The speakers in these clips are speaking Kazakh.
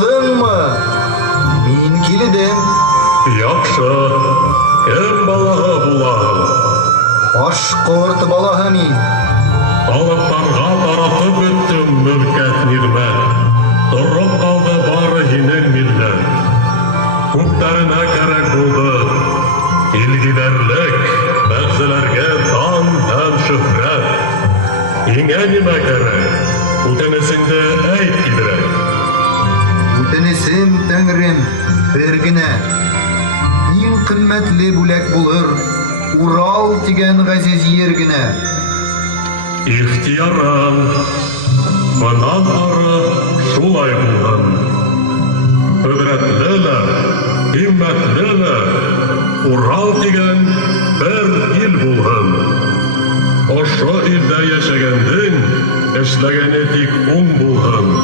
Күрдеңме? Мин килдем. Яхшы. Кем балаға булаһың? Башкорт балаһы мин. Халыктарга таратып беттем мөлкәт нигъмәт. Торып калды бары һинең милләт. Күптәренә кәрәк булды. Илгидәрлек, бәгъзеләргә дан һәм шөһрәт. Һиңә нимә кәрәк? Үтенесеңде әйт килерәк. Үтенесем Тәңрем бер генә. Иң кыйммәтле бүләк булыр Урал дигән газиз җир генә. Ихтиярым, бынан ары шулай булган. Хөдрәтлеләр, һиммәтлеләр, Урал дигән бер ил булган. Ошо илдә яшәгәндең, эшләгәне тик уң булган.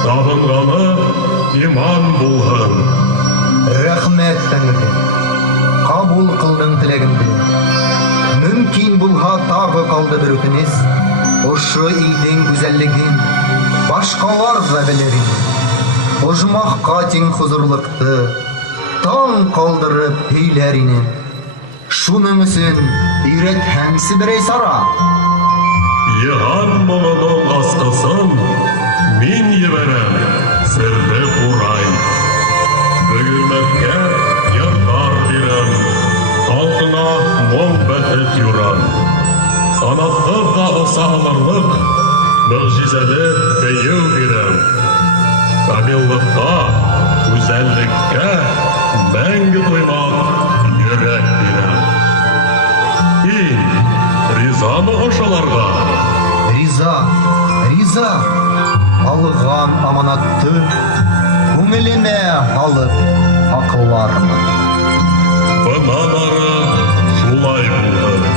Табынганы иман булган. Рәхмәт Тәңрем. Кабул кылдың теләгемде. Мөмкин булһа тагы калды бер үтенес. Ошо илдең гүзәллеген башкалар да белер иде. Ожмакка тиң хузурлыкты таң калдырып һөйләр инем. Шуның өчен өйрәтһәң Себерей сара. Йыган моңының аскысын мин ебәрәм серле курай. Бөгелмәткә ярдар бирәм, алтына моң бәхет юран. Канатты да сағылырлык, мөғжизәле бейеу бирәм. Камиллыкка, güzellikкә мәңге туймак йөрәк бирәм. Ин, ризамы ошаларга? Риза. Алган аманатты күңелемә алып аклармын. Бынан ары шулай булды.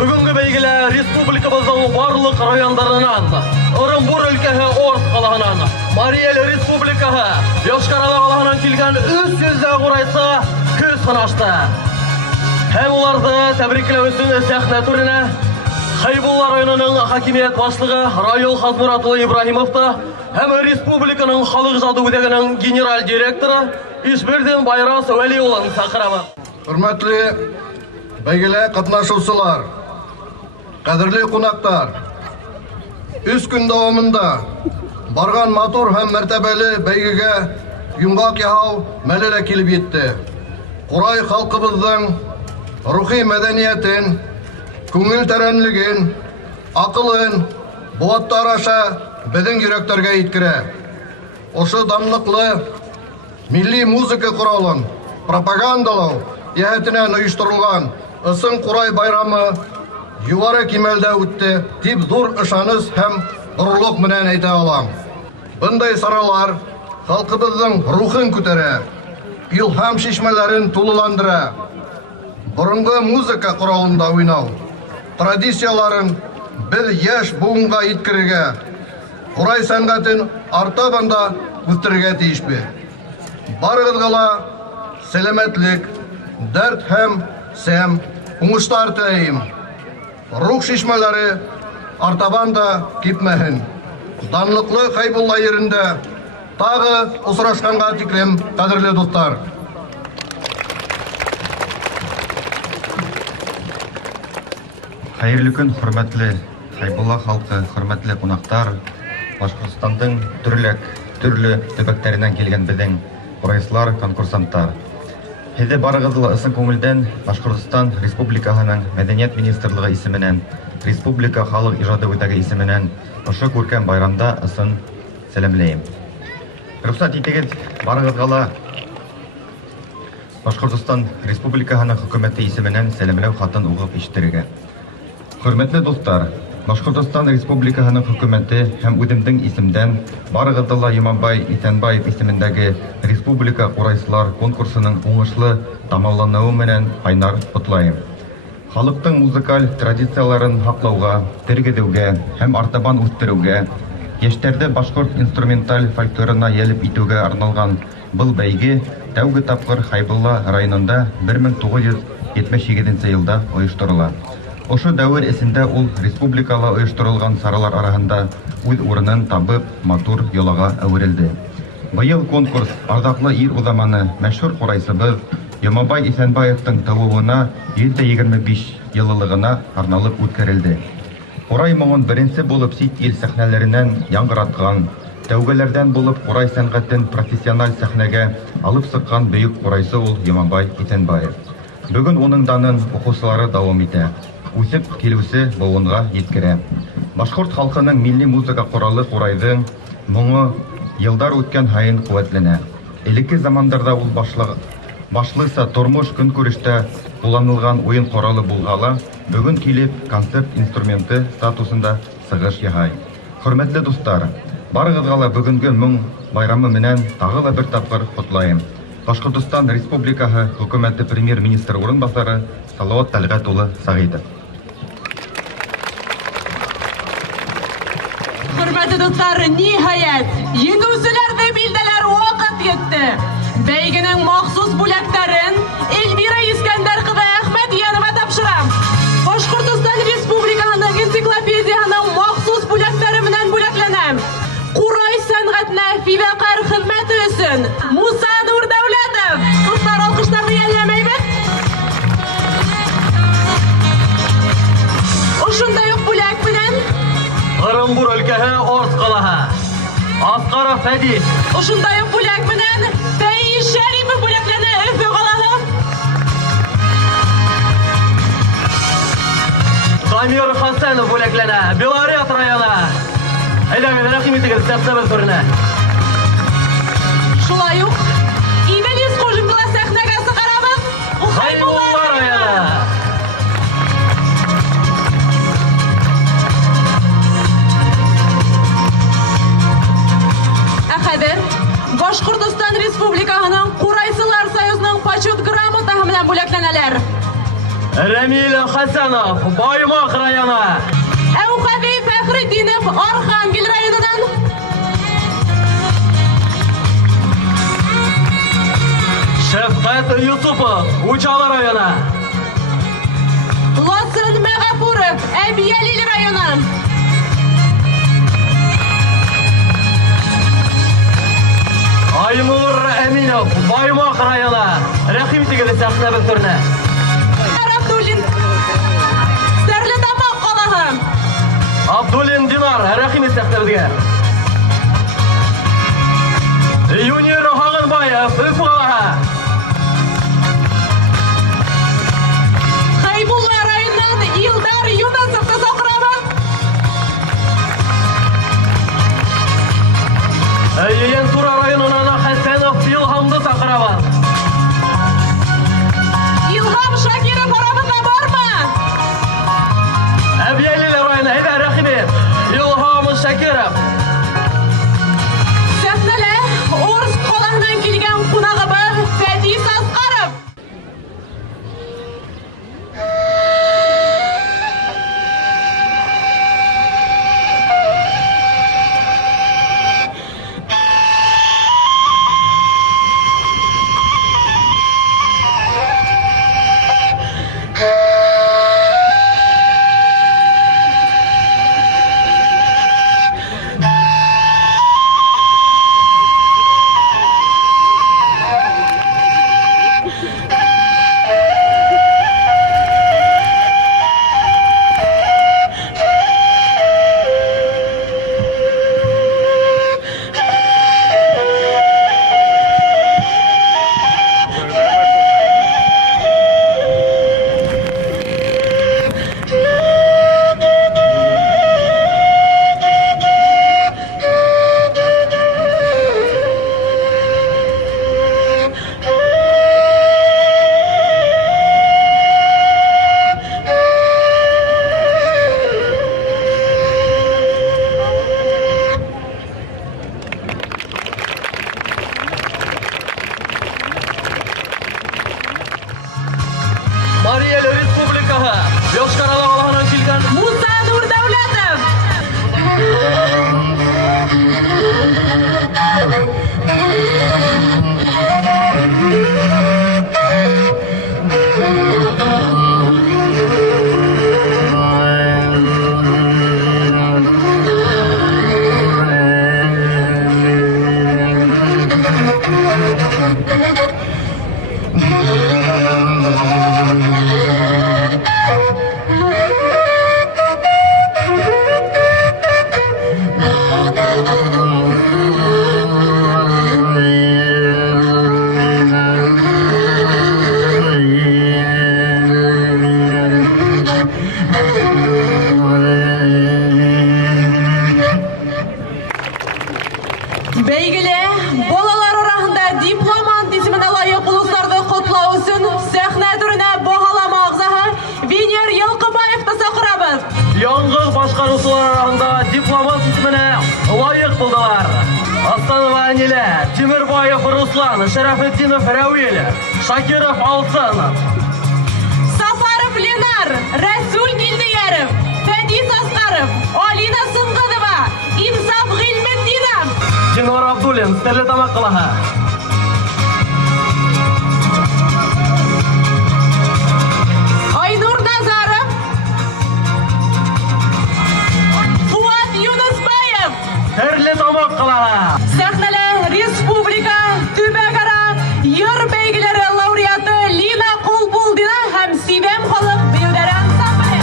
Бүгінгі бәйгелі республикабыздың барлық райондарынан, Орынбор өлкәһе Орск қалағынан, Марий Эл республикаһы Йошкар-Ола қалағынан келген 300 құрайсы көз сынашты. Һәм уларды тәбрикләү өчен сәхнә түренә Хайбулла районының хакимият башлыгы Раил Хазмурат Ибраһимовты һәм республиканың халык жады үзәгенең генераль директоры Ишбердин Байрас Вәли улын чакырамыз. Хөрмәтле бәйгелә катнашучылар, кадерле кунактар, 3 көн дәвамында барган матур һәм мәртәбәле бәйгегә йомгак яһау мәлелә килеп җитте. Курай халкыбыздың рухи мәдәниятен, күңел тәрәнлеген, акылын буаттар аша безнең йөрәкләргә иткерә. Ошы данлыклы милли музыка коралын пропагандалау яһәтеннән оештырылган Ысын Курай байрамы югары кимәлдә үтте дип зур ышаныс һәм горурлык менән әйтә алам. Бындай саралар халкыбызның рухын күтәрә, илһам шишмәләрен тулыландыра. Борынгы музыка коралында уйнау традицияларын без яшь буынга иткерергә, Курай сәнгатен артабанда үстерергә тиешбез. Барыгызга да сәламәтлек, дәрт һәм сәм уңышлар теләйм. Рух шишмәләре артабанда кипмәһен. Данлыклы Хайбулла yerендә тагы очрашканга тиклем, кадерле дуслар. Хәерле көн, хөрмәтле Хайбулла халкы, хөрмәтле кунактар, Башкортстандың төрле төбәкләреннән килгән безнең курайсылар, конкурсанттар. Һеҙҙе барығыҙлы ысын күңелдән Башҡортостан Республикаһының Мәҙәниәт министрлығы исеменән, Республика халыҡ ижады үтәге исеменән ошо күркәм байрамда ысын сәләмләйем. Рөхсәт итегеҙ, барығыҙға ла Башҡортостан Республикаһының хөкүмәте исеменән сәләмләү хатын уҡып ишетергә. Хөрмәтле дуҫтар, Башҡортостан Республикаһының хөкүмәте һәм үҙемдең исемдән барығыҙҙы ла Иманбай Иҫәнбаев исемендәге Республика ҡурайсылар конкурсының уңышлы тамамланыуы менән ҡайнар ҡотлайым. Халыҡтың музыкаль традицияларын һаҡлауға, тергеҙеүгә һәм артабан үҫтереүгә, йәштәрҙе башҡорт инструменталь фольклорына йәлеп итеүгә арналған был бәйге тәүге тапҡыр Хайбулла районында 1978 йылда ойошторола. Ошо дәүер эсендә ул республикала ойошторолған саралар араһында үҙ урынын табып, матур йолаға әүерелде. Быйыл конкурс арҙаҡлы ир уҙаманы, мәшһүр ҡурайсыбыҙ Иманбай Иҫәнбаевтың тыуыуына 125 йыллығына арналып үткәрелде. Ҡурай моңон беренсе булып сит ил сәхнәләренән яңғыратҡан, тәүгеләрҙән булып ҡурай сәнғәтен профессиональ сәхнәгә алып сыҡҡан бөйөк ҡурайсы ул Иманбай Иҫәнбаев. Бөгөн уның данын уҡыусылары дауам итә. Үсеп килеүсе быуынға еткерә. Башҡорт халҡының милли музыка ҡоралы ҡурайҙың моңо йылдар үткән һайын ҡеүәтләнә. Элекке замандарҙа ул башлыса тормош көнкүрештә ҡулланылған уйын ҡоралы булғала, бөгөн килеп концерт инструменты статусында сығыш яһай. Хөрмәтле дуҫтар, барығыҙға ла бөгөнгө моң байрамы менән тағы ла бер тапҡыр ҡотлайым. Башҡортостан Республикаһы Хөкүмәте премьер-министр урынбаҫары Салауат Тәлғәт улы Сәғитов. Хөрмәтле дуҫтар, ниһайәт, етеүселәрҙе билдәләр ваҡыт етте. Бәйгенең махсус бүләктәрен Эльвира Искәндәр ҡыҙы Әхмәтйәнова тапшырам. Башҡортостан Республикаһының энциклопедияһының махсус бүләктәре менән бүләкләнәм. Ҡурай сәнғәтенә фиҙаҡәр хеҙмәте өсөн Муса Нурдәүләтов. Дуҫтар, алҡыштарҙы йәлләмәйбеҙ. Ошондай уҡ бүләк менән Ырымбур өлкәһе Орск ҡалаһы. Аскаров Фәдис. ошондай уҡ бүләк менән Фәйиз Шәрипов бүләкләнә, Өфө ҡалаһы. Дамир Хасанов бүләкләнә, Белорет районы. Әйҙәгеҙ, рәхим итегеҙ, сәхнәбеҙ түренә. Шулай уҡ Ибелис ҡужинды сәхнәгә сығарабыҙ. Хайбулла районы. Ә хәҙер Башҡортостан Республикаһының Ҡурайсылар союзының почет грамотаһы менән бүләкләнәләр. Рәмил Хасанов, Баймаҡ районы. Әүхәҙи Фәхретдинов, Архангел районынан. Шәфҡәт Юсупов, Учалы районы. Ласын Мәғәфүров, Әбйәлил районы. Айнур Әминов, Баймаҡ районы. Рәхим итегеҙ, сәхнәбеҙ түренә. Абдуллин, Стәрлетамаҡ ҡалаһы. Абдуллин Динар, рәхим ит сәхнәбеҙгә. Юнир Һағынбаев, Өфө ҡалаһы. Мари Эл Республикаһы Йошкар-Ола калаһынан килгән Муса Нурдәүләтов. Бәйгеле балалар арасында дипломант исеменә лаек булуларны котлау өчен сәхнә түренә баһалама агзаһы Венер Ялкыбаевны сакырабыз. яңгы башкаручылар арасында дипломат исеменә лаек булдылар. Астанова Нилә, Тимербаев Руслан, Шәрәфетдинов Рәвил, Шакиров Алсын, Сафаров Ленар, Рәсүл Гилдияров, Фәдис Аскаров, Алина Сыңгыдова, Инсаф Гыйлметдинов, Динор Абдуллин, Стәрлетамак калаһы. Айнур Назаров, Фуат Юнусбаев, Стәрлетамак калаһы. сәхнәле республика төбәкара йыр бәйгеләре лауреаты Лина Кулбулдина һәм Сибәм халык биюләре ансамбле.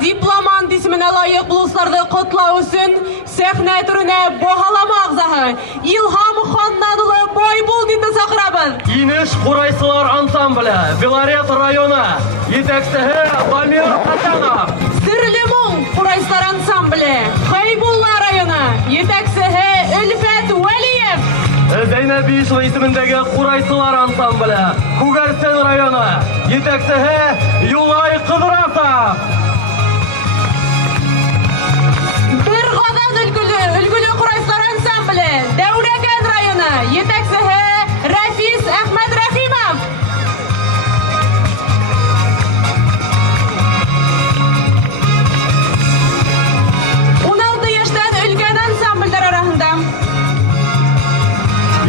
дипломант исеменә лаек булуларны котлау өчен сәхнә түренә баһалама агзаһы Илһам Ханнан улы Байбулдинны сакырабыз. Инеш Курайсылар ансамбле, Белорет районы, җитәкчесе Дамир Хасанов. Сирлемоң Курайсылар ансамбле, Хайбулла районы, җитәкчесе Элфәт Вәлиев. Зәйнәп Биишева исемендәге Курайсылар ансамбле, Күгәрсен районы, етәкчеһе Юлай Кыдырасов. Бер гадан өлгүле Курайсылар ансамбле, Дәүрәгән районы, етәкчеһе Рафис Әхмәт Рәхимов.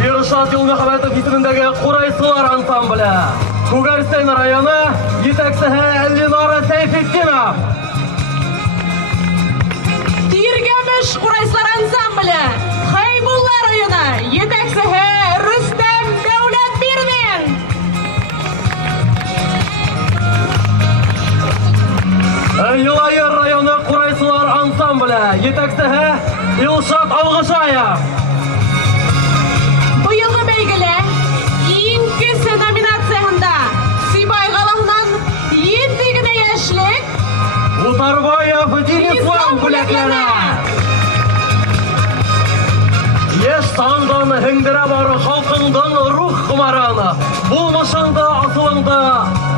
Иршат Юлмөхәмәтов исемендәге Курайсылар ансамбле, Күгәрсен районы, етәкчеһе Элинара Сәйфетдинов. Тиргәмеш Курайсылар ансамбле, Хайбулла районы, етәкчеһе Рөстәм Дәүләтбирдин. Елайыр районы Курайсылар ансамбле, етәкчеһе Илшат Алгышаев. Быелгы бәйгелә иң көчле номинациясында Сибай қаласынан 7 генә яшьлек Утарбаев Денислам бүләкләнә. Яшь сандан һеңдерә бары халкыңдың рух кумараны, булмышыңды, асылыңды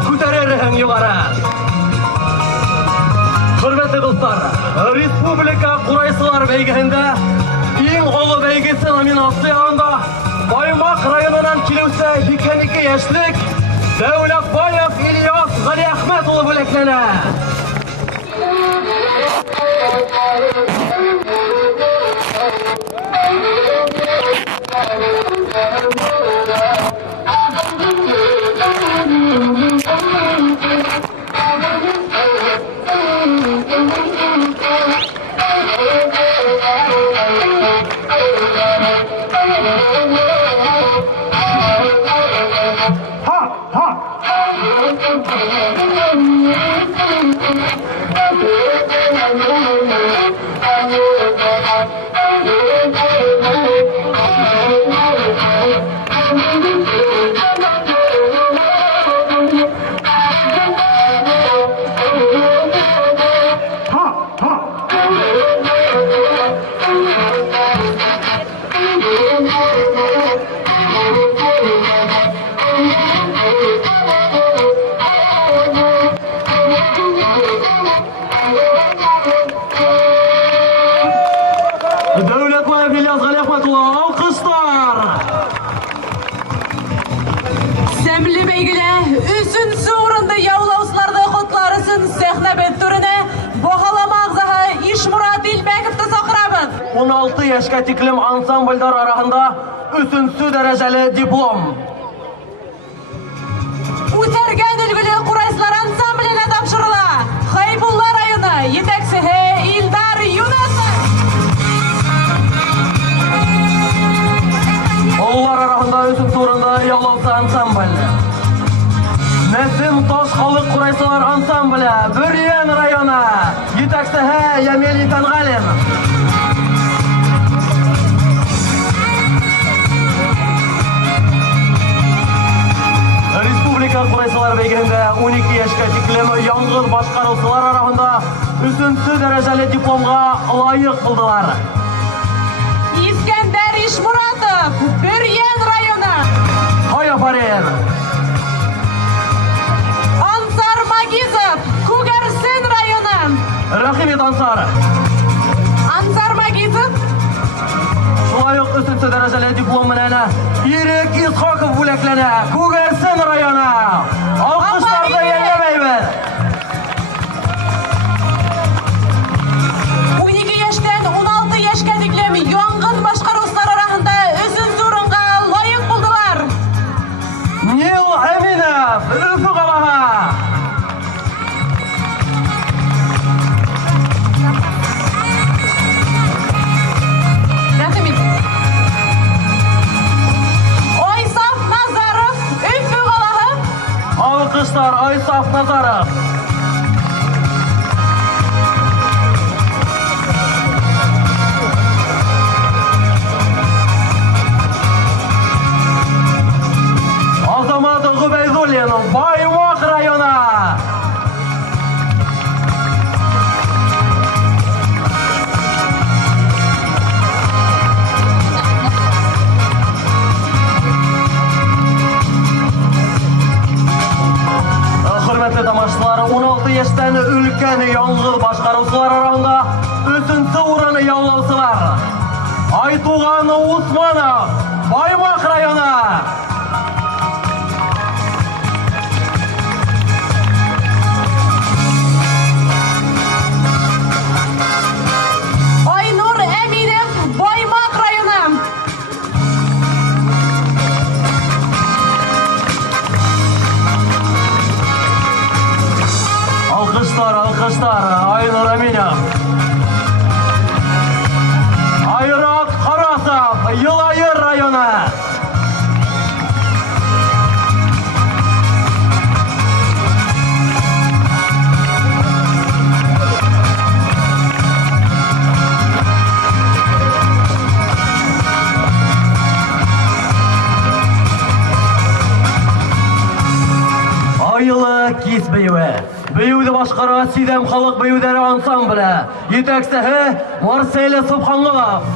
күтәрерһең югары. Хөрмәтле дуслар, республика Курайсылар бәйгеһендә иң олы бәйгесе номинацияларында Баймак районынан килүче 22 яшьлек Дәүләтбаев Ильяс Галиәхмәт улы бүләкләнә. Дәүләтбаев Ильяс Галиәхмәт улы, алкышлар. Сәмле бәйгелә өченче урынды яулаучыларны котлар өчен сәхнәбез түренә баһалама агзаһы Ишмурат Илбәковты сакырабыз. 16 яшькә тиклем ансамбльләр арасында 3нче дәрәҗәле диплом. Үтәргән өлгеле Курайсылар ансамбленә тапшырыла. Хайбулла районы, етәкчеһе Илдар Юнасов. Оллар арасында 3нче урында яулаучы ансамбль. Мәсин Таш халык Курайсылар ансамбле, Бөрьян районы, етәкчеһе Ямил Итангалин. Республика Курайсылар бәйгеһендә 12 яшькә тиклем яңгыр башкаручылар арасында 3нче дәрәҗәле дипломга лаек булдылар. Искәндәр Ишмуратов, Бөрьян районы. Һай афарин. Ансар Магизов, Күгәрсен районы. Рәхимет Ансар. Ансар Магизов, Шулай ук 3нче дәрәҗәле диплом менән Ирек Исхаков бүләкләнә. Күгәрсен районы. Алкышларда яңгырайбыз. 12 яшьтән 16 яшькә тиклем яңгыр башкаручылар арасында 3нче урынга лаек булдылар. Нил Әминов, Өфе калаһы. Рәхимет. Айсаф Назаров, Өфе калаһы. Алкышлар Айсаф Назаров. Азамат Губайдуллин, Баймак районы. Исемдән өлкән яңгыл башкаручылар арасында 3нче урынны яулаучылар. Айтуган Усманов, Баймак районы. Айнур Әминев, Баймак районы. Алкыштар, Айнур Әминев. Айрат Карасов, Елайыр районы. Айылы кис бейуі. Бейуді башқара Сидем халық бейудері ансамблі. Етәксіхі Марселі Субханлылов.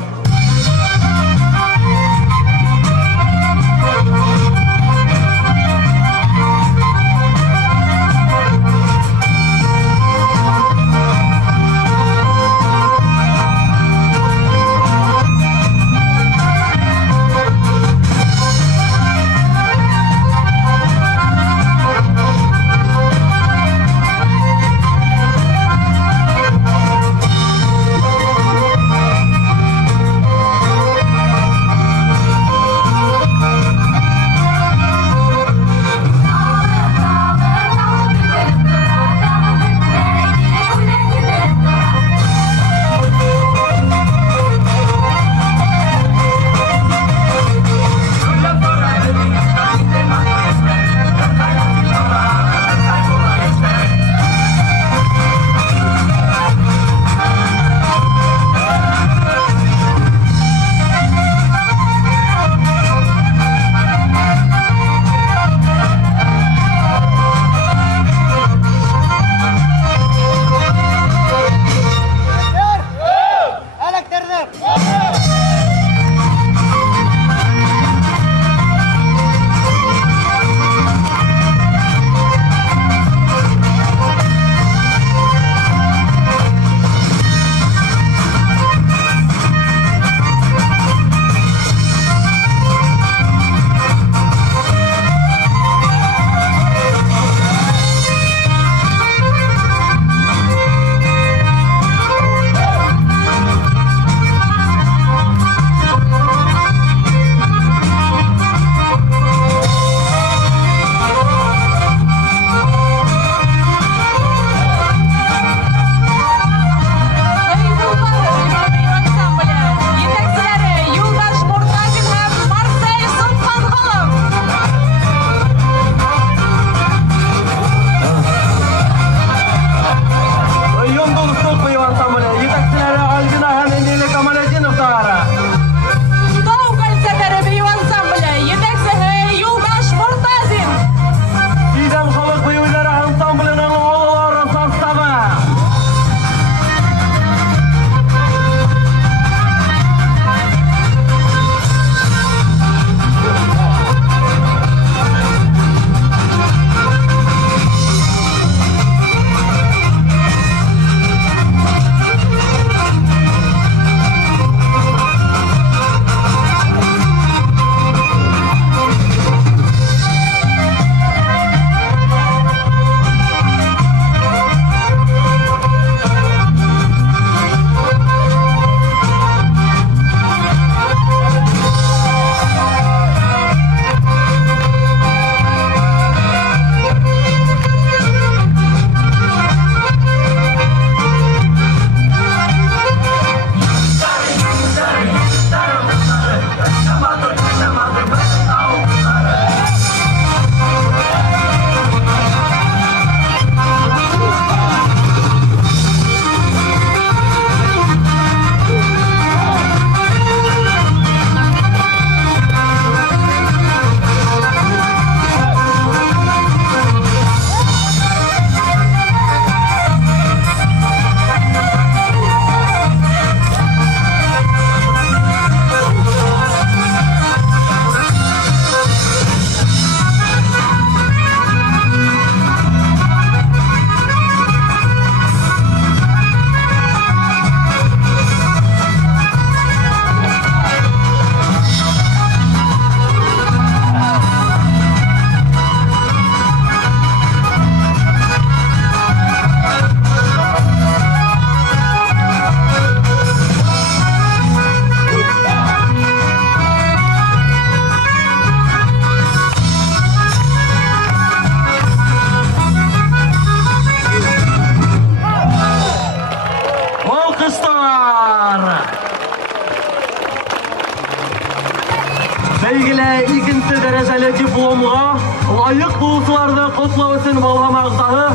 дәрәҗәле дипломга лайык булучыларны котлау өчен балгам агзагы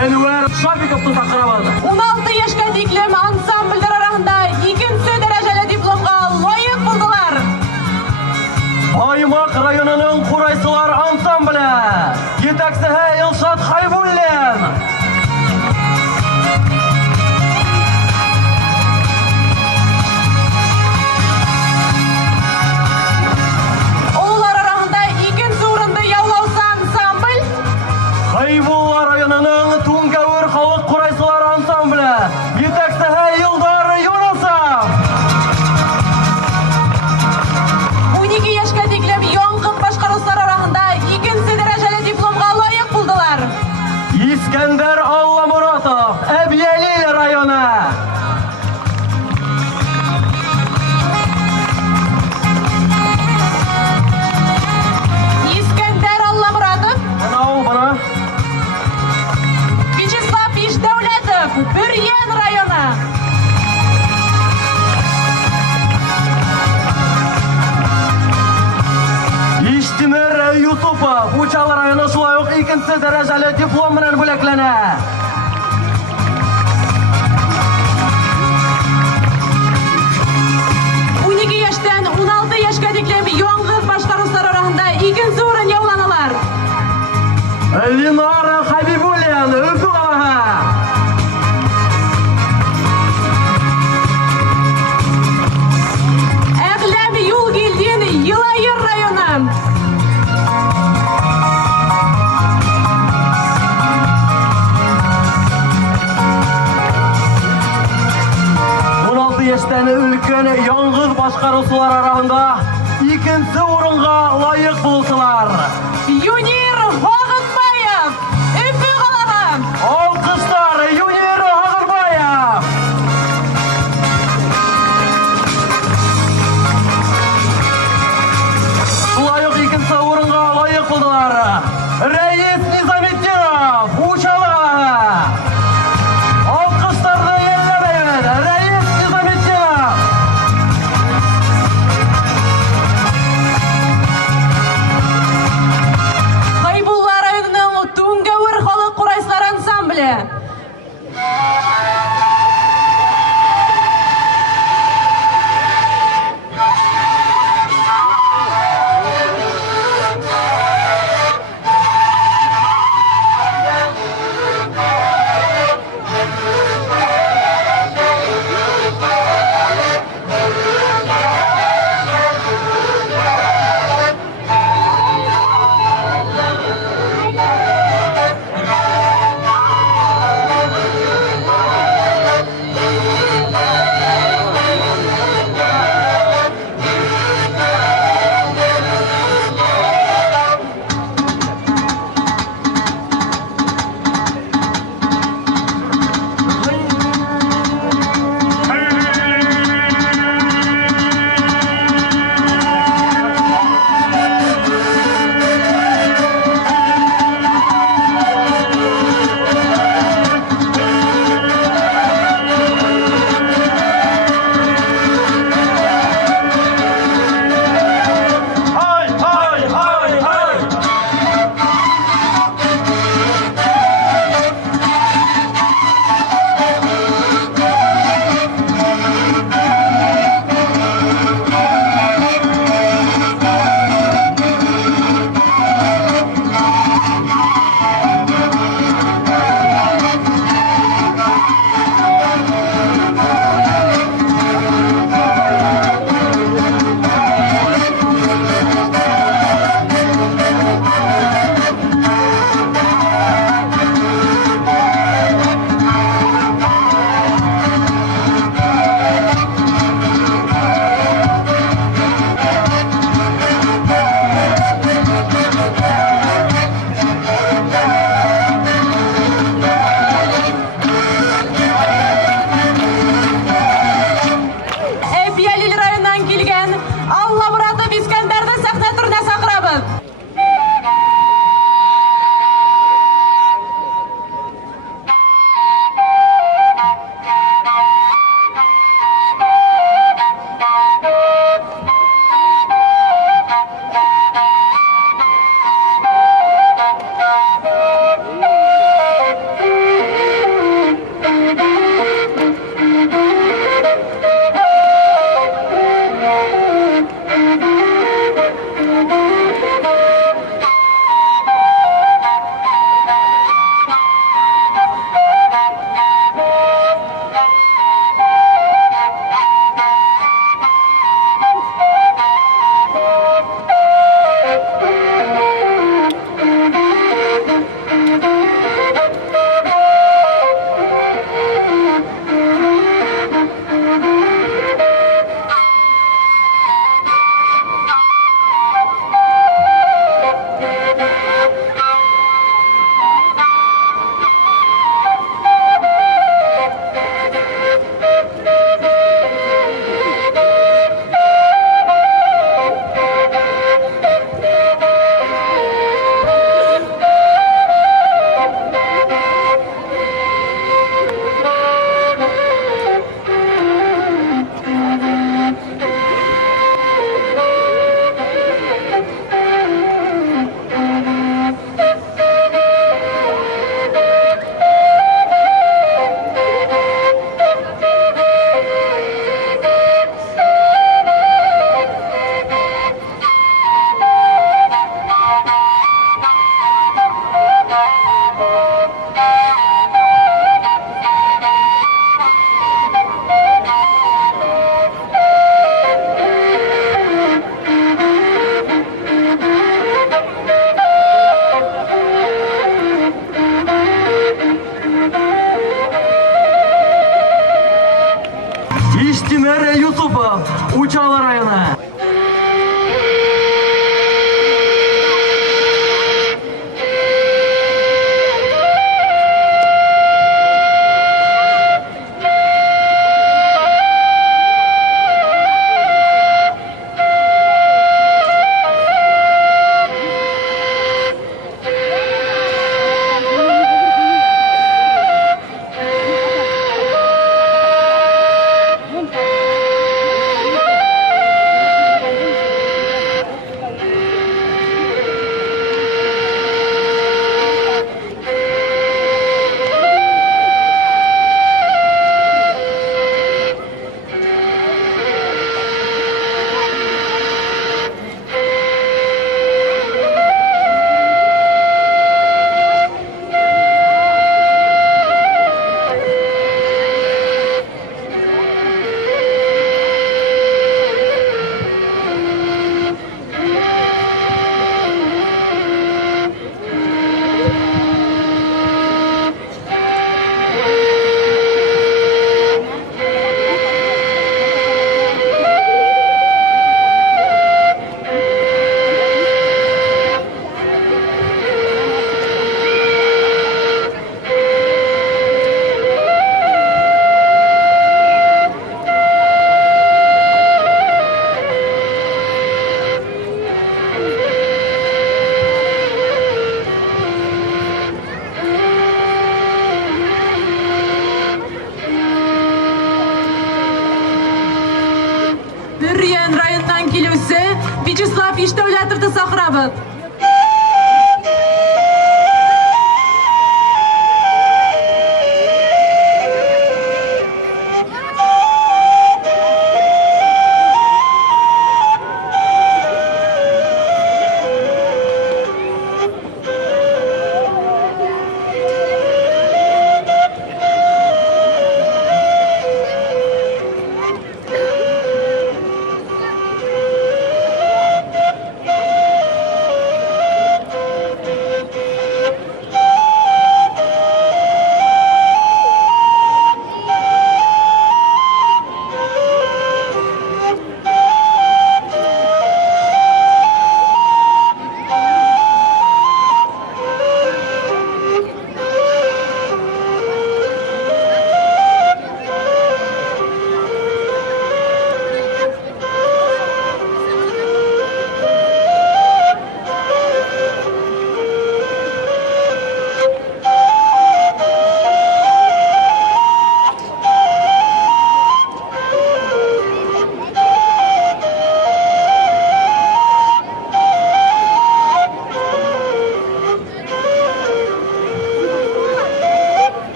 Әнвәр Шафиковны чакырабыз. 16 яшькә тиклем ансамбльләр арасында икенче дәрәҗәле дипломга лаек булдылар. Аймак районының Курайсылар ансамбле җитәкчесе Илшат Хайбуллин. Олар арасында икенче урынды яулаучы ансамбль Хайбулла районының Туңгәвер халык Курайсылар ансамбле җитәкчесе Илдар Юнусов. 12 яшькә тиклем яңгыр башкаручылар арасында икенче дәрәҗәле дипломга лаек булдылар. Искәндәр Алламуратов, Әбияли районы. Искәндәр Алламуратов, Бана. Вячеслав Ишдәүләтов, Бөрьян районы. Иштимер Юсупов, Учал районы шулай ук икенче дәрәҗәле диплом белән бүләкләнә. Яшьтән 16 яшькә тиклем яңгыр башкаручылар арасында икенче урын яуланалар. Ленара Хабибуллин, Өфө каласы. Әгләм Юлгилдин, Елайыр районы. Яшьтән өлкән яңгыр башкаручылар арасында икенче урынга лаек булсылар. Юнир Вагытбаев, Өфө каласы. Алкыштар Юнир Вагытбаев. Шулай ук икенче урынга лаек булдылар. Рәис Низаметдинов, Учал каласы. Алкыштарны йәлләмәйбез. Рәис Низаметдинов. 16 Илтмәфте сахрабыз.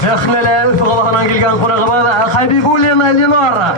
Сәхнәле Өфе қаласынан келген қонағымыз Хабибуллина Ленора.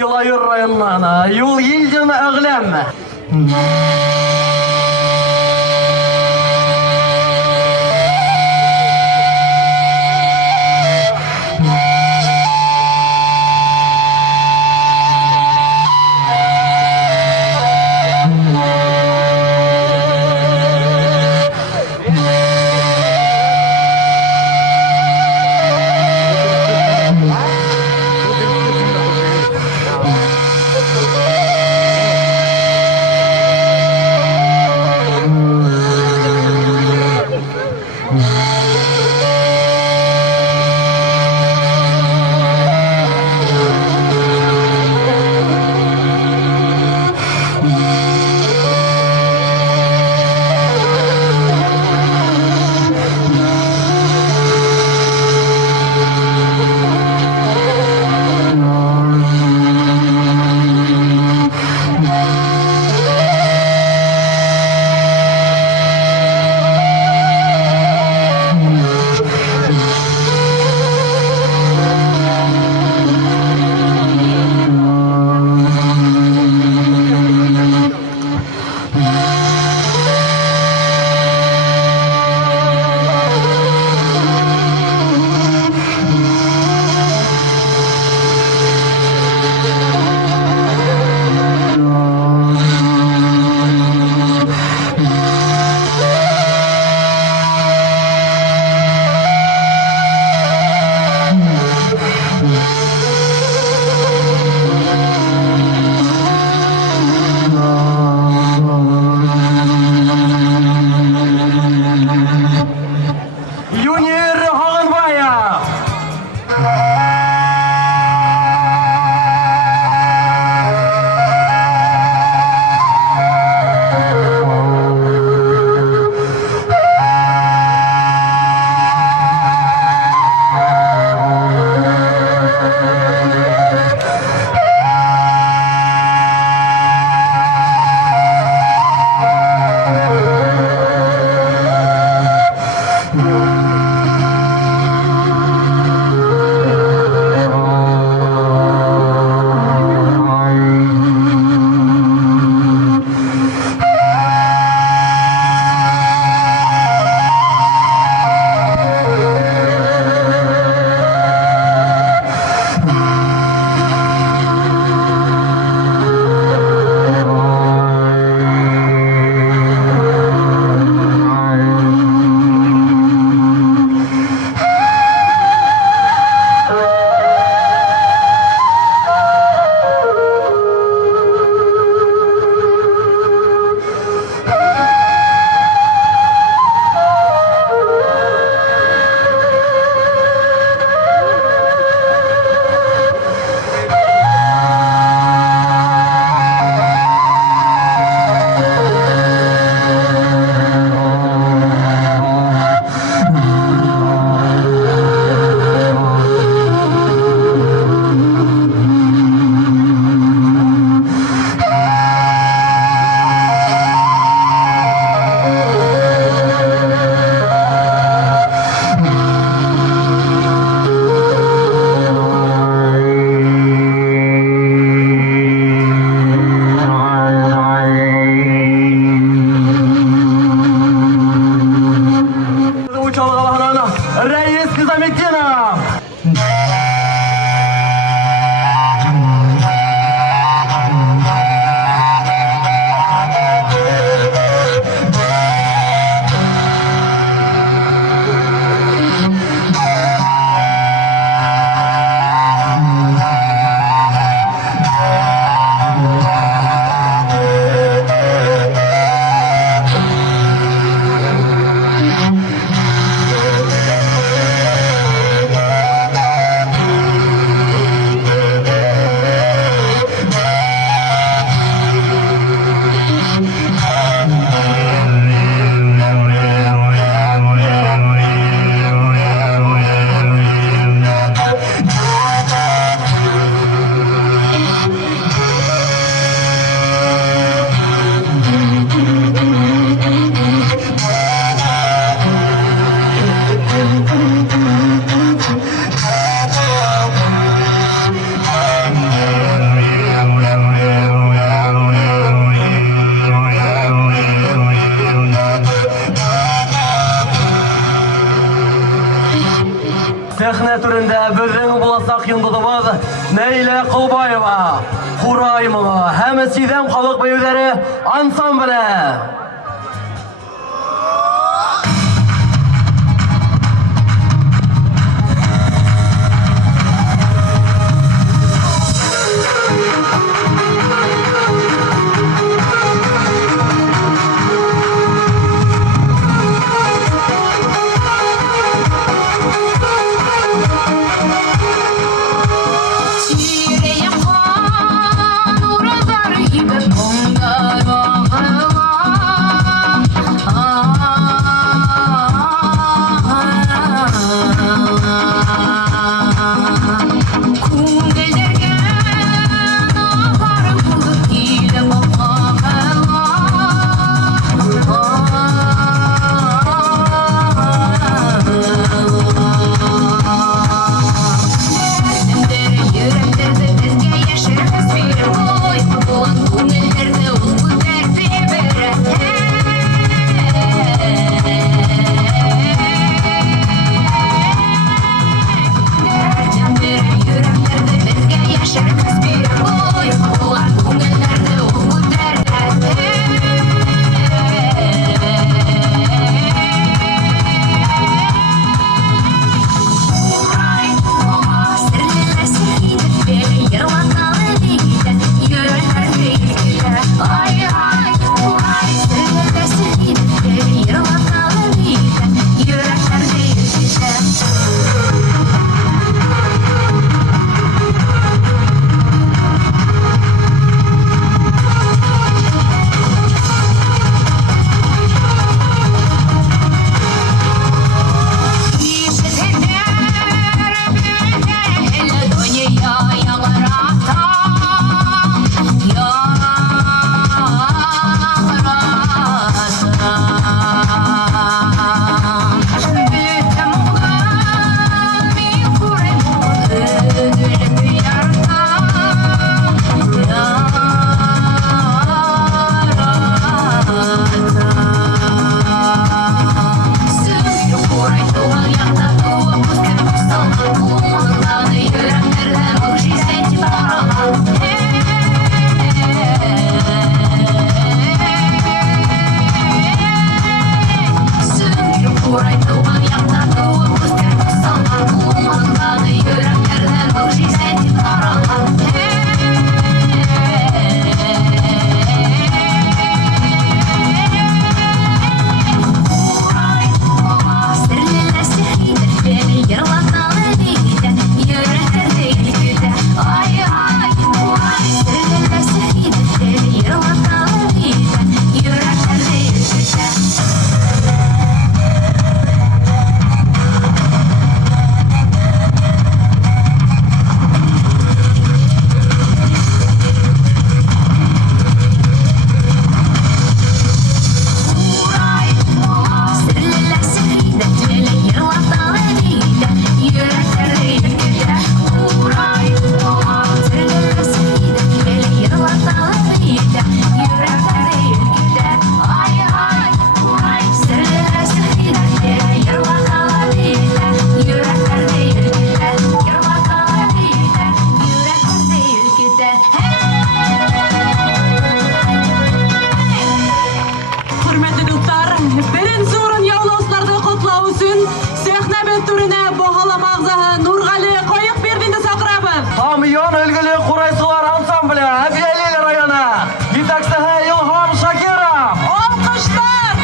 Йылайыр районынан Юл Елдин Әгләм. раймы һәм Сидәм халык бәюләре ансамбле. Камьон өлгілі құрайсылар ансамблі Әбиялил районы. Етекшісі Илхам Шакиров. Алқыштар!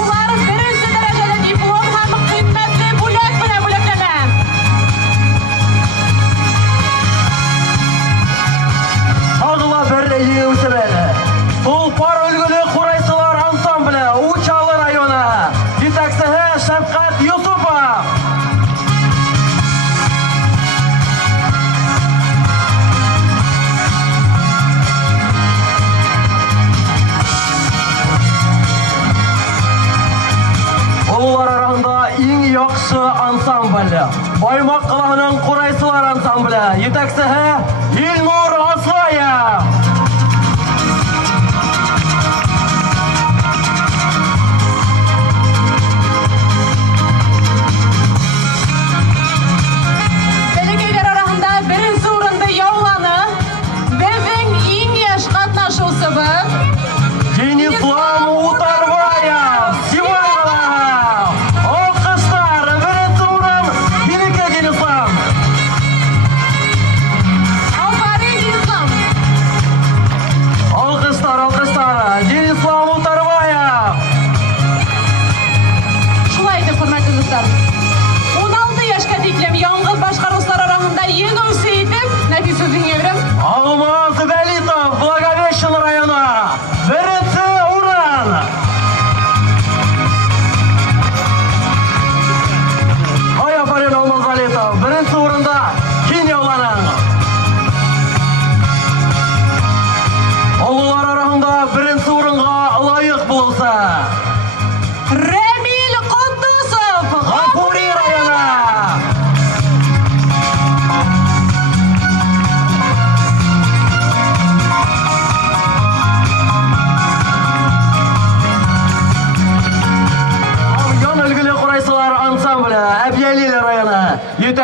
Улар бірінші дәрежелі диплом һәм қимметті бүлек біле бүлектеме. Ағыла бір еусірелі. Тұлпар өлгілі құрайсылар ансамблі Учалы районы. Етекшісі Шәфқат Юсупов. Олар арасында ең яқшы ансамблі. Баймақ қаланың құрайсылар ансамблі. Етекшісі Илнур Асаев. Бәлекейлер арасында бірінші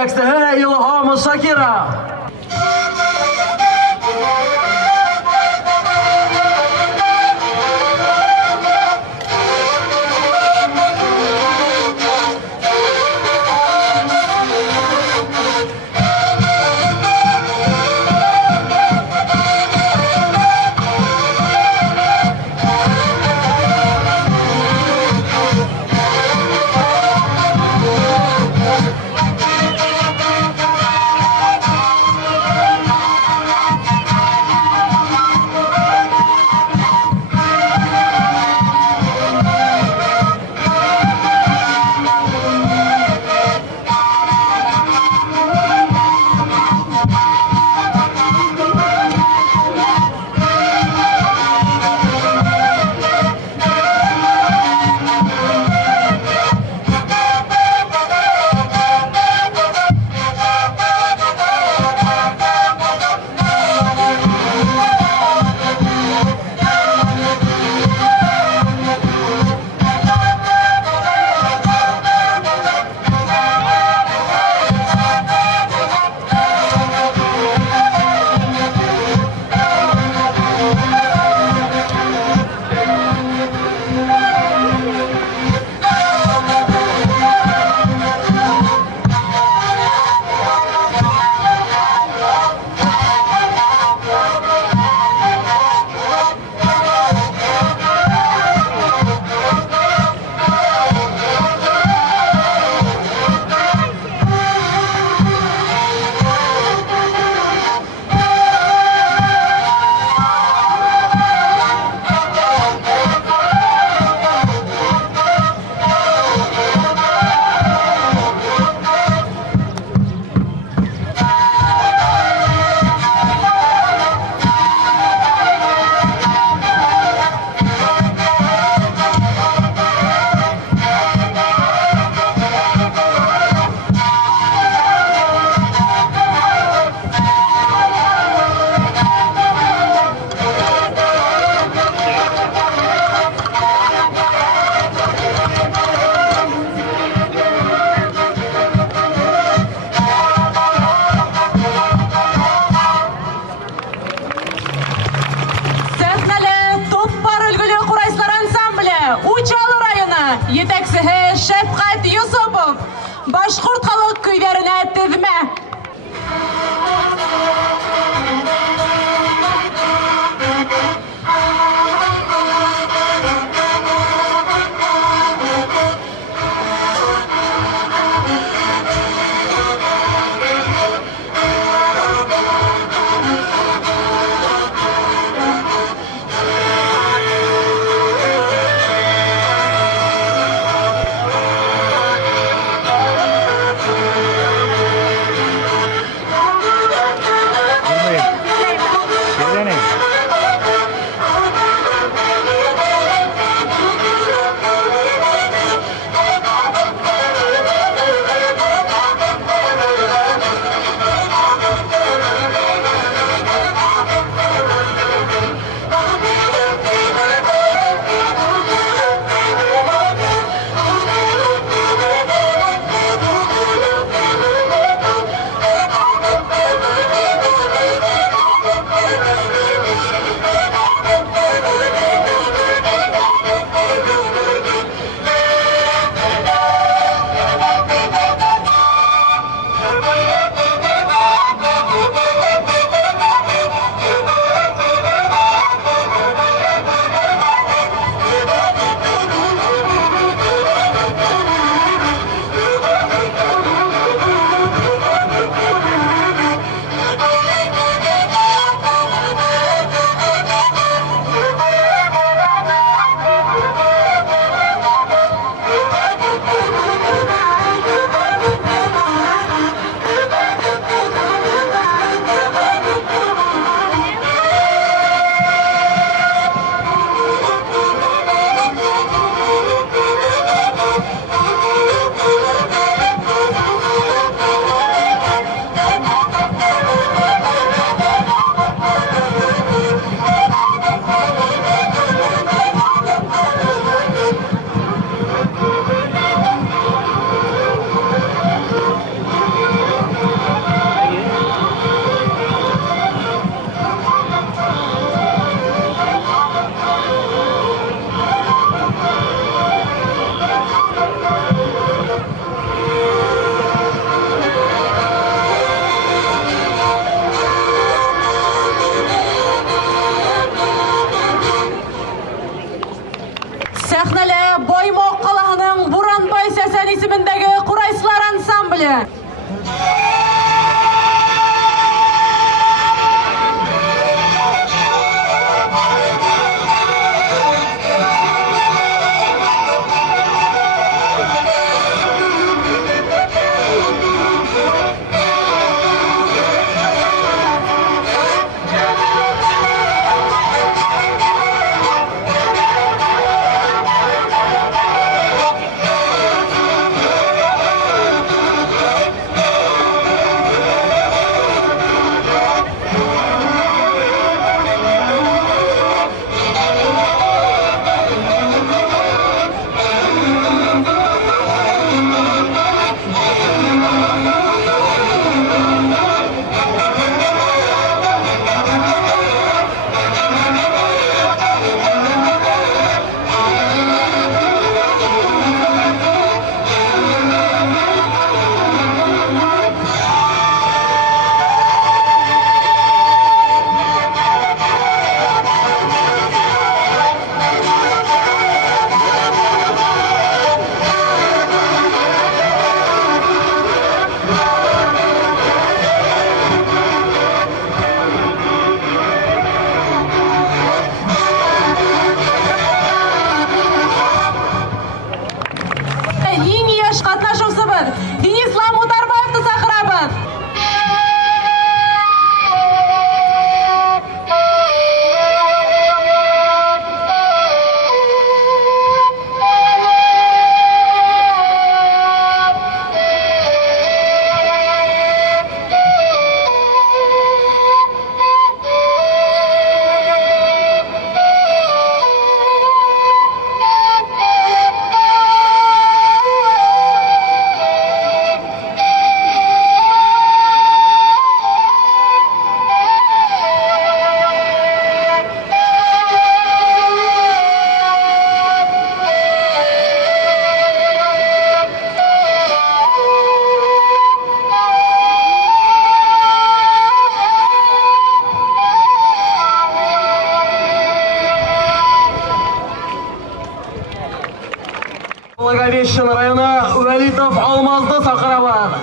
җитәкчесе Илһам Шакира. Благовещен районы Вәлитов Алмазды сақырабар.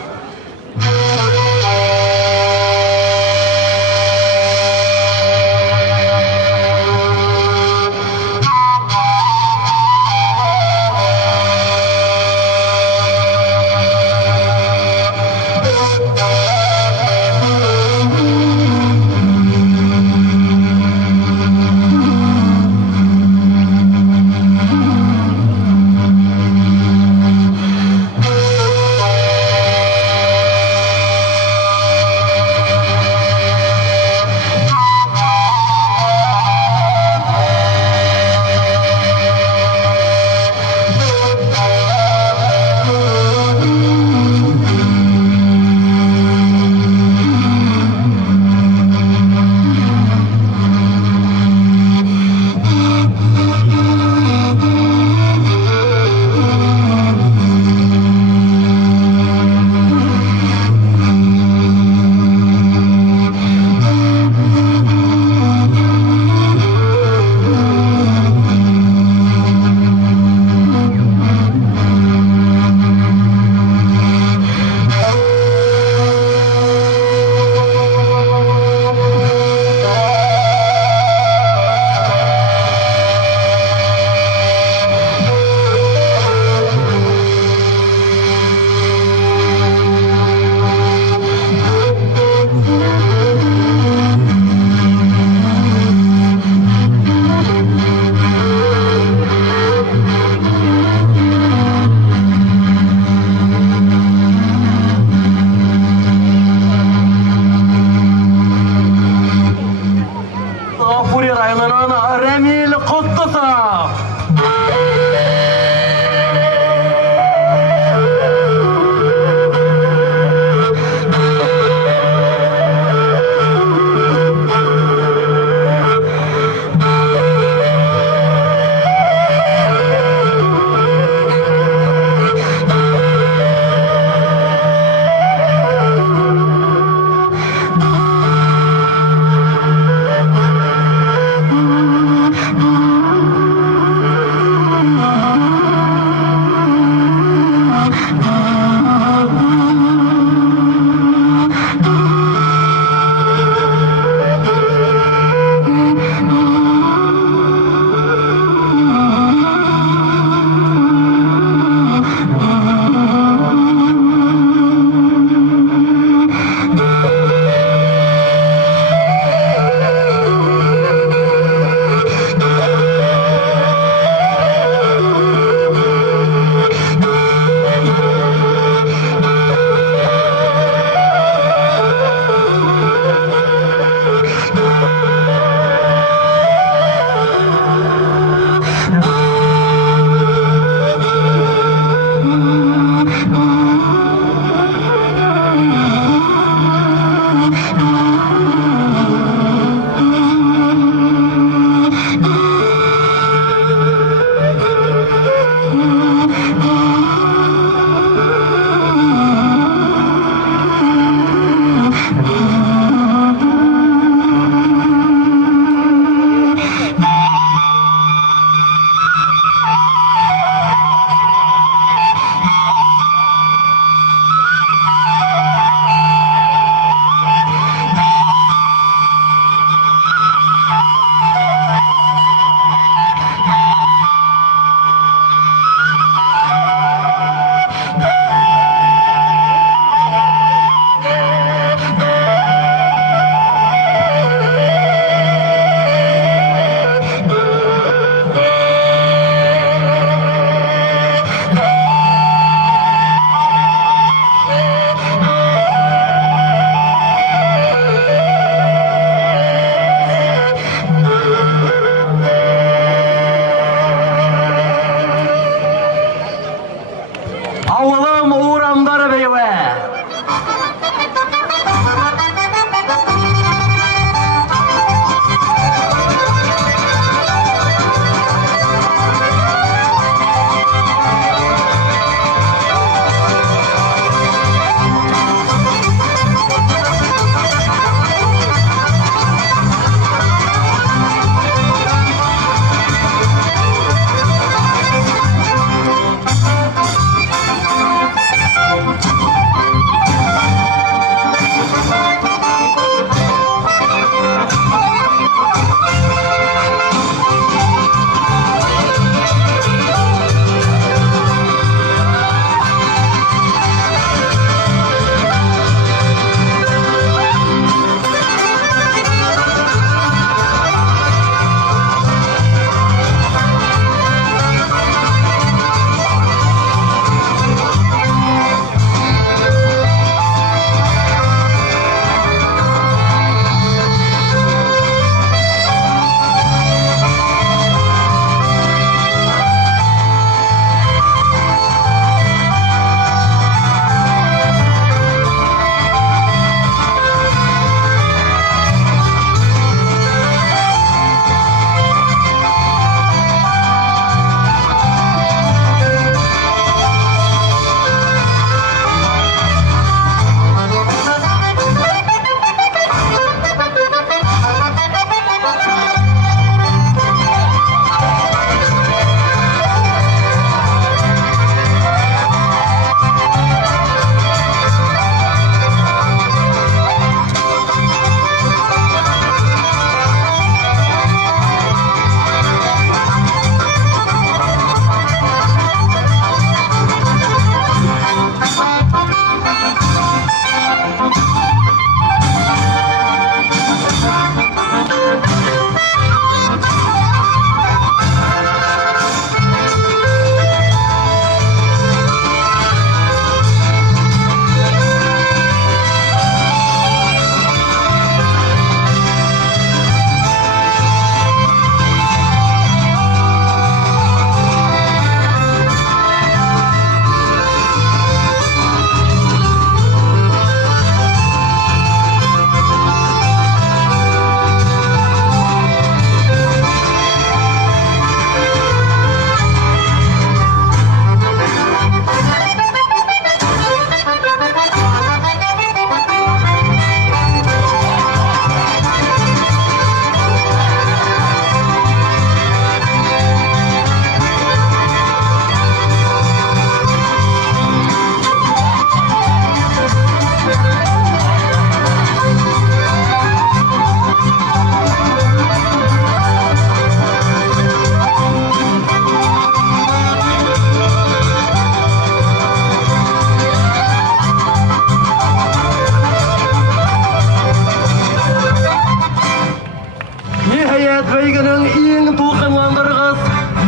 мәдәният бәйгенең иң тулкынландыргыс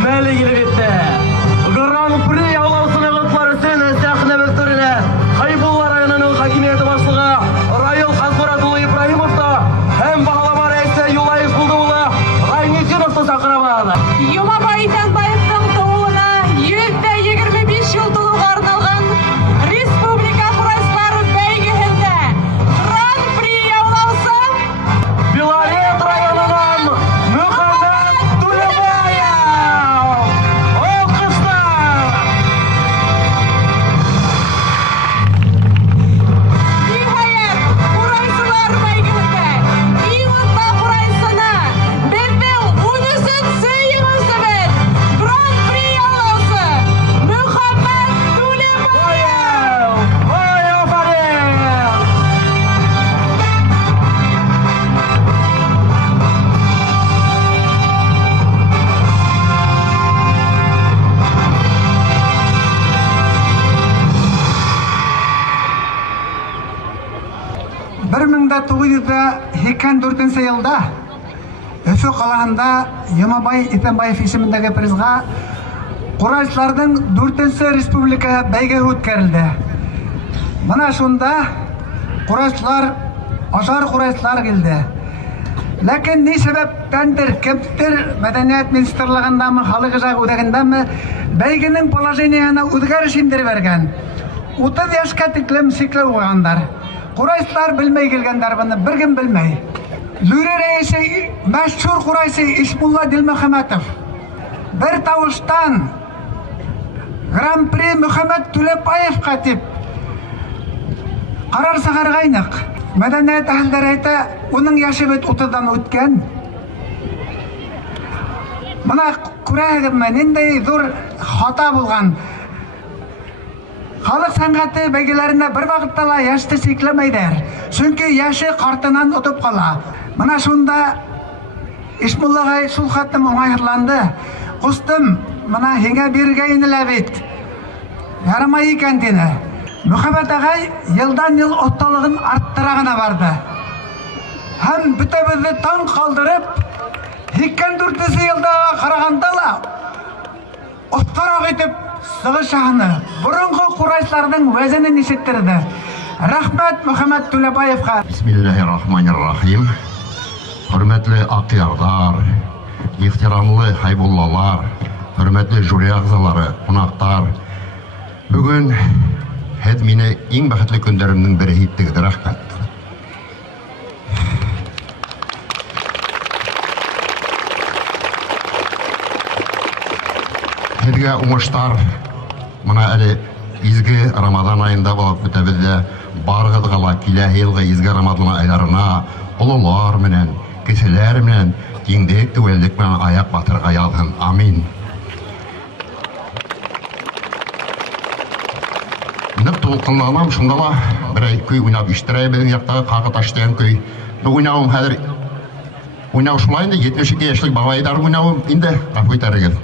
мәле килеп итте. Гран-при яулаусыны котлар өчен сәхнә бөтерелә. Хайбулла районының хакимияте башлыгы район хәзрәт улы Ибраһимов та һәм баглама рәисе Юлаев булды улы Райничиновты чакырабыз. Юмабай Исәнбаевның тууына 125 ел тулуга арналган республика курайсылар бәйгеһендә Гран-при яулаучы Белорет районынан Мөхәммәт Түлебаев. Алкышлар! Ниһаять, курайсылар бәйгеһендә иң уңда курайсыны безнең 13-нче елыбыз Гран-при яулаучы Мөхәммәт Түлебаев. Ой, афарин! Бір 1984 елда Өфі қаласында Юмабай Исәнбаев исемендәге призга курайчыларның 4-нче республика бәйгеһе үткәрелде. Менә шунда курайчылар, ашар курайчылар килде. Ләкин ни сәбәптәндер, кемдер мәдәният министрлыгындамы, халык ижак үдәгендәме бәйгенең положениене үзгәреш индереп бергән. 30 яшькә тиклем чикләү куйганнар. Курайчылар белмәй килгәннәр моны, бер кем белмәй. Зүре рәисе, мәшһүр курайчы Исмулла Дилмөхәмәтов бер тавыштан Гран-при Мөхәммәт Түләбаевка дип карар чыгаргайнык. Мәдәният әһелләре әйтә, уның яшы бит 30-дан үткән. Моны күрәһегезме, нинди зур хата булган. Халык сәнгате бәйгеләрендә бер вакытта ла яшьте чикләмәйдер. Чөнки яше картынан утып кала. Менә шунда Исмуллага шул хатым уңайһырланды. Кустым, менә һиңә биргәйнеләр бит. Ярмай икән дине. Мөхәммәт агай елдан-ел осталыгын арттыра гына барды. Һәм бөтәбезне таң калдырып, 84 елда караганда ла остарак итеп сыгышаны, борынгы курайчыларның вәзенен ишеттерде. Рәхмәт Мөхәммәт Түләбаевка. Бисмиллаһир-рахманир-рахим. Хөрмәтле акъярдар, ихтирамлы хайбуллалар, хөрмәтле жюри агзалары, кунактар. Бүген һез мине иң бәхетле көндәремнең бере иттегез. Рәхмәт. Һезгә уңыштар. Менә әле изге Рамадан айында булып бетәбездә барыгызга ла киләһе елгы изге Рамадан айларына олылар менән, кешеләр менән тиңдек, тәвәллек белән аяк батырга язган. Амин. Нык тулкынланам, шунда ла берәй көй уйнап ишеттерә безнең яктагы Кагыташ дигән көй. Уйнавым хәзер уйнау шулай инде 72 яшьлек бабайдар уйнавым инде. Гафу итәрегез.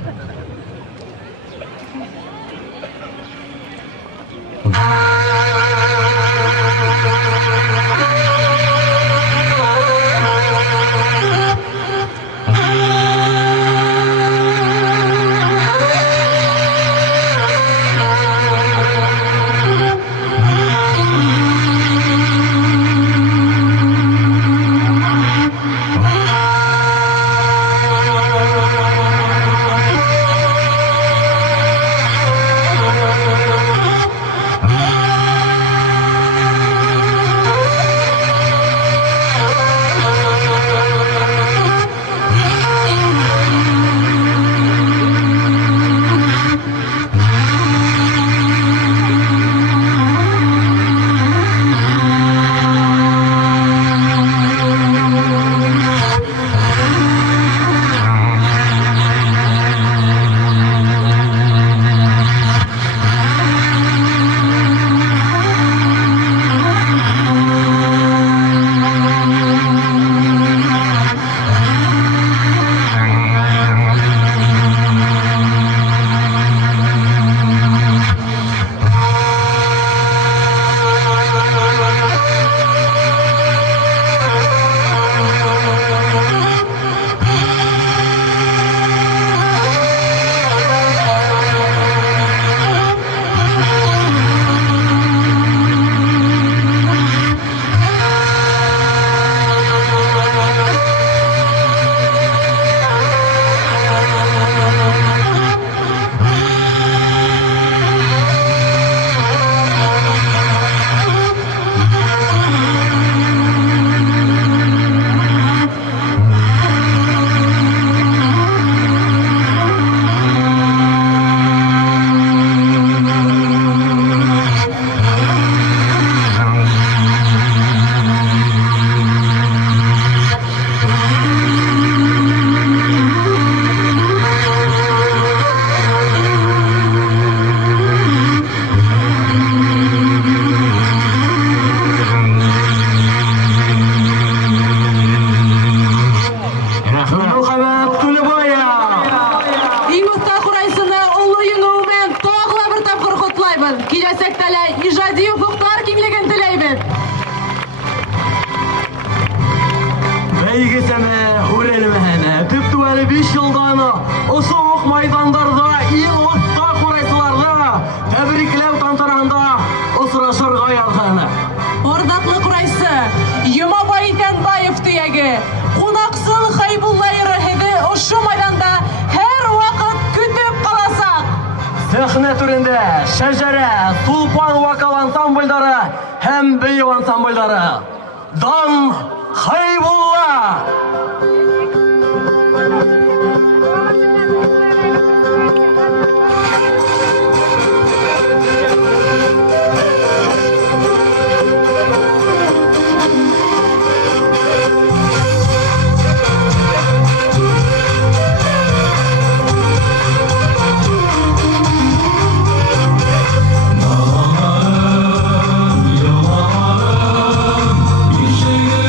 әле 5 елдан осы ук майдандарда ил отта курайсыларда тәбрикләү тантанасында очрашырга ярганы. Ордаклы курайсы, Юмабай Тәнбаев төяге, кунаксыл Хайбулла Ирахиде ошо майданда һәр вакыт көтеп каласак. Сәхнә түрендә шәҗәрә, тулпан вокал ансамбльдары һәм бейеу ансамбльдары. Дан Хайбулла! Ишегин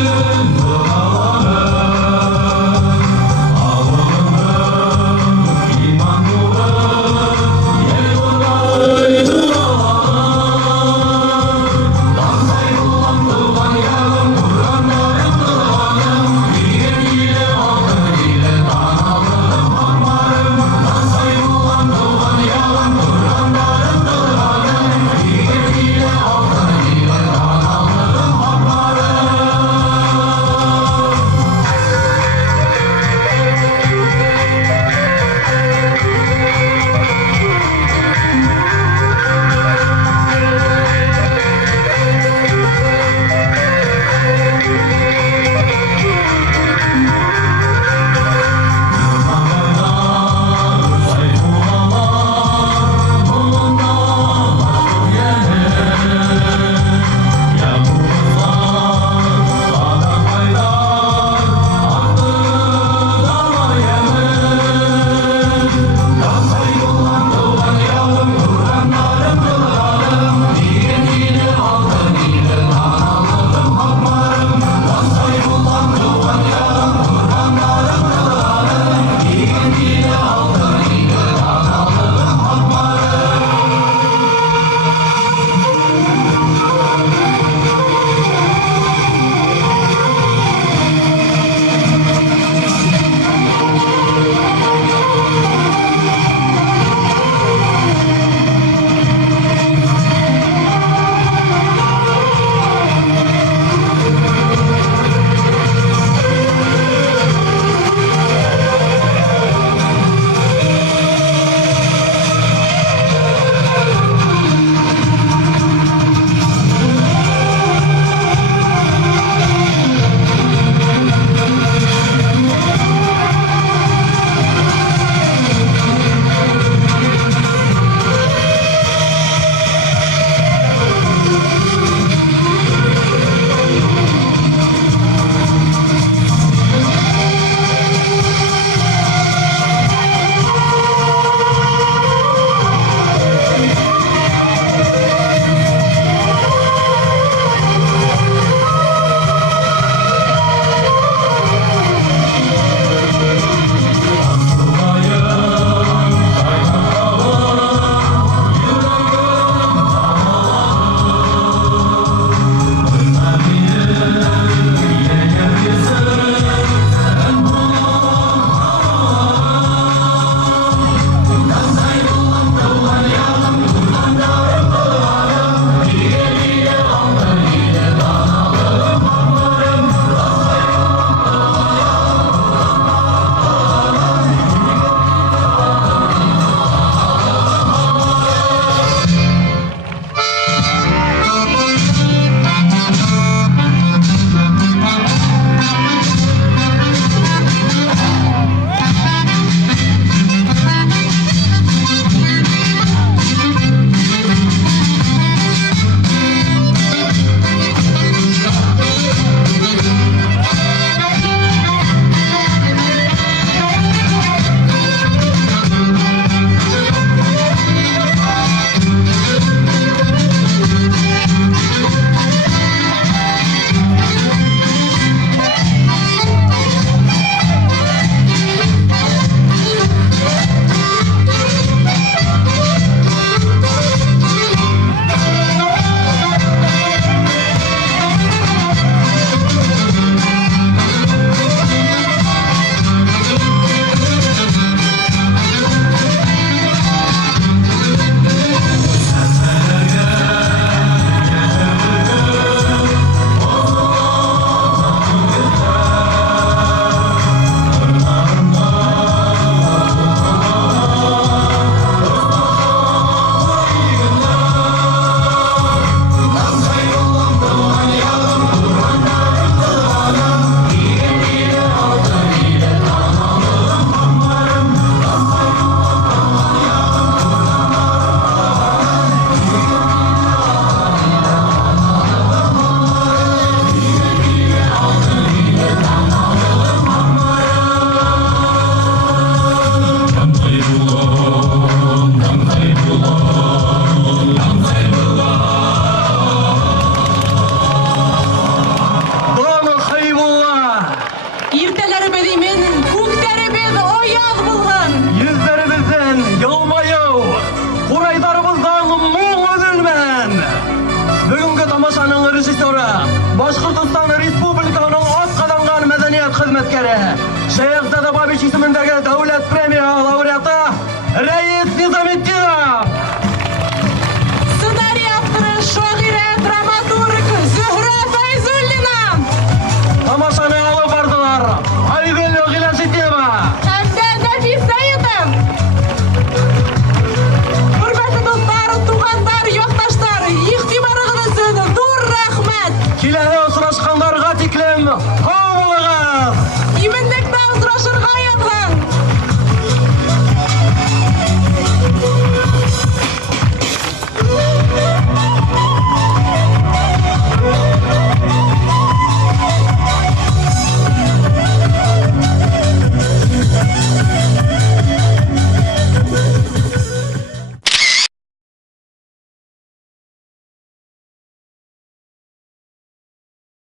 Иртәләре белимен, күктәре бел оял булган. Йөзләребездән елмаю, курайдарыбыздан моң өзелмән. Бүгенге тамашаның режиссеры, Башкортстан Республиканың атказанган мәдәният хезмәткәре, Шәйхзада Бабич исемендәге дәүләт премия лауреаты Рәис Низаметдинов. Сценарий авторы, шагыйрә, драматург Зөһрә Фәйзуллина. Тамашаны алып бардылар. Айгөл Гыйләшитова. Һәм дә Нәфис Сәетов. Хөрмәтле дуслар, тугандар, якташлар, игътибарыгыз өчен зур рәхмәт. Киләһе осрашканнарга тиклем һау булыгыз. Иминлектә осрашырга язган.